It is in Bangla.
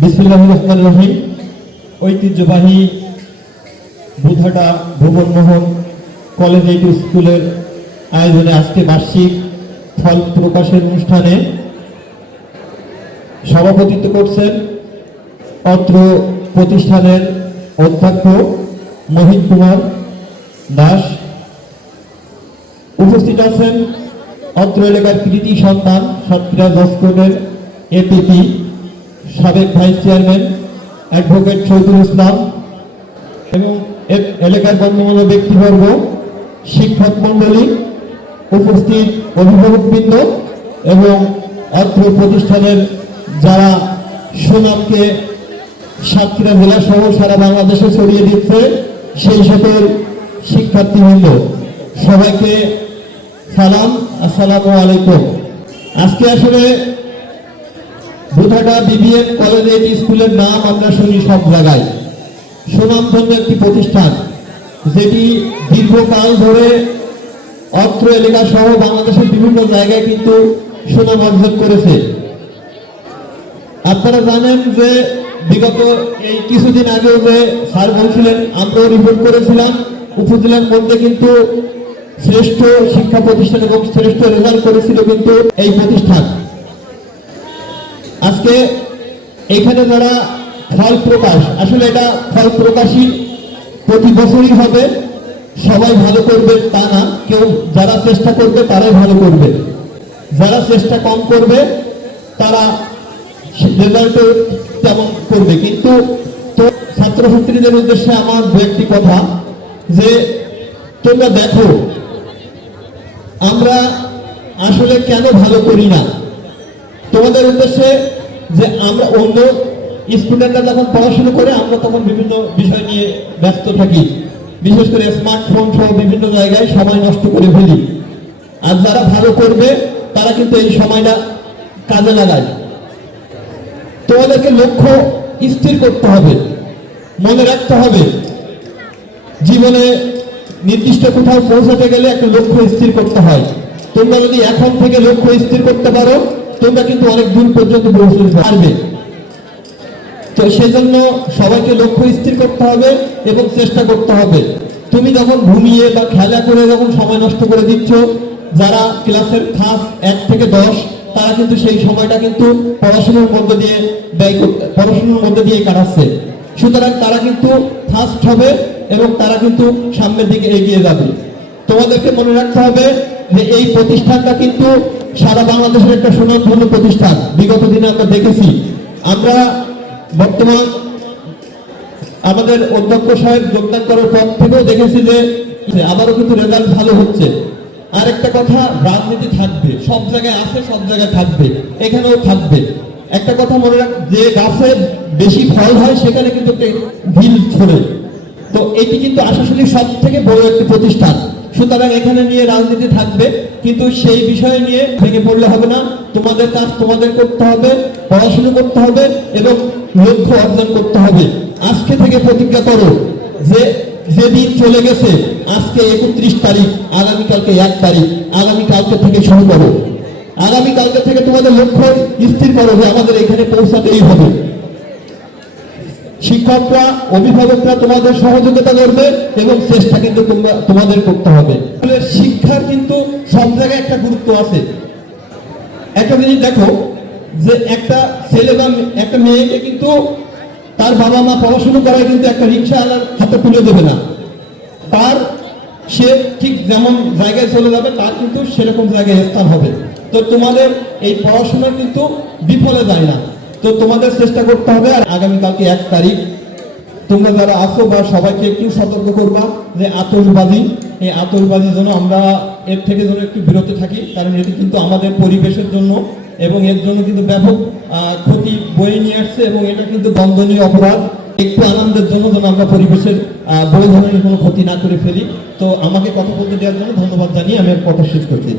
বিসমুল্লাহ রহমান রহিম। ঐতিহ্যবাহী বুধাটা ভুবনমোহন কলেজ এইট স্কুলের আয়োজনে আজকে বার্ষিক ফল প্রকাশের অনুষ্ঠানে সভাপতিত্ব করছেন অত্র প্রতিষ্ঠানের অধ্যক্ষ মোহিত কুমার দাস। উপস্থিত আছেন অত্র এলাকার কৃতি সন্তান সাতক্ষীরা দশকোটের এপিপি সাবেক vice chairman advocate Shahidul Islam এবং এলাকার গণ্যমান্য ব্যক্তিবর্গ, শিক্ষক মণ্ডলী, উপস্থিত অভিভাবকবৃন্দ এবং অত্র প্রতিষ্ঠানের যারা সুনামকে সাতক্ষীরা জেলা সহ সারা বাংলাদেশে ছড়িয়ে দিচ্ছে, সেই সকল শিক্ষার্থীবৃন্দ, সবাইকে সালাম, আসসালামু আলাইকুম। আজকে আসলে বুধাটা বিবিএম কলেজ এইট স্কুলের নাম আমরা শুনি সব জায়গায়। সুনামধন্য একটি প্রতিষ্ঠান, যেটি দীর্ঘকাল ধরে অত্র এলাকা সহ বাংলাদেশের বিভিন্ন জায়গায় কিন্তু সুনাম অর্জন করেছে। আপনারা জানেন যে বিগত এই কিছুদিন আগেও যে স্যার বলছিলেন, আমরাও রিপোর্ট করেছিলাম, উপজেলার মধ্যে কিন্তু শ্রেষ্ঠ শিক্ষা প্রতিষ্ঠান এবং শ্রেষ্ঠ রেজাল্ট করেছিল কিন্তু এই প্রতিষ্ঠান। আজকে এখানে যারা ফল প্রকাশ, আসলে এটা ফল প্রকাশই প্রতি বছরই হবে। সবাই ভালো করবে তা না, কেউ যারা চেষ্টা করবে তারাই ভালো করবে। যারা চেষ্টা কম করবে, তারা রেজাল্টও তেমন করবে। কিন্তু তো ছাত্রছাত্রীদের উদ্দেশ্যে আমার দু একটি কথা, যে তোমরা দেখো, আমরা আসলে কেন ভালো করি না? তোমাদের উদ্দেশ্যে যে আমরা অন্য স্টুডেন্টরা যখন পড়াশোনা করে, আমরা তখন বিভিন্ন বিষয় নিয়ে ব্যস্ত থাকি। বিশেষ করে স্মার্টফোন সহ বিভিন্ন জায়গায় সময় নষ্ট করে ফেলি। আর যারা ভালো করবে, তারা কিন্তু এই সময়টা কাজে লাগায়। তোমাদেরকে লক্ষ্য স্থির করতে হবে, মনে রাখতে হবে। জীবনে নির্দিষ্ট কোথাও পৌঁছাতে গেলে একটা লক্ষ্য স্থির করতে হয়। তোমরা যদি এখন থেকে লক্ষ্য স্থির করতে পারো তোমরা কিন্তু অনেক দূর পর্যন্ত পৌঁছতে পারবে। তো সেজন্য সবাইকে লক্ষ্য স্থির করতে হবে এবং চেষ্টা করতে হবে। তুমি যখন ঘুমিয়ে বা খেলা করে যখন সময় নষ্ট করে দিচ্ছ, যারা ক্লাসের খাস এক থেকে দশ, তারা কিন্তু সেই সময়টা কিন্তু পড়াশোনার মধ্যে দিয়ে ব্যয় পড়াশোনার মধ্যে দিয়ে কাটাচ্ছে। সুতরাং তারা কিন্তু ফার্স্ট হবে এবং তারা কিন্তু সামনের দিকে এগিয়ে যাবে। তোমাদেরকে মনে রাখতে হবে যে এই প্রতিষ্ঠানটা কিন্তু সারা বাংলাদেশের একটা সুনামধন্য প্রতিষ্ঠান। বিগত দিনে আমরা দেখেছি, আমরা বর্তমান আমাদের অধ্যক্ষ সাহেব যোগদান করার পর থেকেও দেখেছি যে, আবারও কিন্তু রেজাল্ট ভালো হচ্ছে। আর একটা কথা, রাজনীতি থাকবে। সব জায়গায় আছে, সব জায়গায় থাকবে। এখানেও থাকবে। একটা কথা মনে রাখ, যে গাছে বেশি ফল হয়, সেখানে কিন্তু ঢিল ছড়ে তো এটি কিন্তু আশাশুনি সব থেকে বড় একটি প্রতিষ্ঠান। সুতরাং এখানে নিয়ে রাজনীতি থাকবে, কিন্তু সেই বিষয় নিয়ে ভেঙে পড়লে হবে না। তোমাদের কাজ তোমাদের করতে হবে, পড়াশুনো করতে হবে এবং লক্ষ্য অর্জন করতে হবে। আজকে থেকে প্রতিজ্ঞা করো যে, যেদিন চলে গেছে, আজকে একত্রিশ তারিখ, আগামীকালকে এক তারিখ, আগামীকালকে থেকে শুরু করো। আগামীকালকে থেকে তোমাদের লক্ষ্য স্থির করো যে আমাদের এখানে পৌঁছাতেই হবে। শিক্ষকরা, অভিভাবকরা তোমাদের সহযোগিতা করবে এবং চেষ্টা কিন্তু তোমরা, তোমাদের করতে হবে। শিক্ষার কিন্তু সব জায়গায় একটা গুরুত্ব আছে। একটা জিনিস দেখো, যে একটা ছেলে বা একটা মেয়েকে কিন্তু তার বাবা মা পড়াশুনো করায় কিন্তু একটা রিক্সা আলার হাতে তুলে দেবে না। তার সে ঠিক যেমন জায়গায় চলে যাবে, তার কিন্তু সেরকম জায়গায় স্থান হবে। তো তোমাদের এই পড়াশোনা কিন্তু বিফলে যায় না। তো তোমাদের চেষ্টা করতে হবে আর আগামীকালকে এক তারিখ তোমরা যারা আসো বা সবাইকে একটু সতর্ক করবা যে আতসবাজি এই আতসবাজি যেন আমরা এর থেকে যেন একটু বিরত থাকি, কারণ এটি কিন্তু আমাদের পরিবেশের জন্য এবং এর জন্য কিন্তু ব্যাপক ক্ষতি বয়ে নিয়ে আসছে এবং এটা কিন্তু দণ্ডনীয় অপরাধ। একটু আনন্দের জন্য যেন আমরা পরিবেশের বড় ধরনের কোনো ক্ষতি না করে ফেলি। তো আমাকে কথা বলতে দেওয়ার জন্য ধন্যবাদ জানিয়ে আমি কথা শেষ করছি।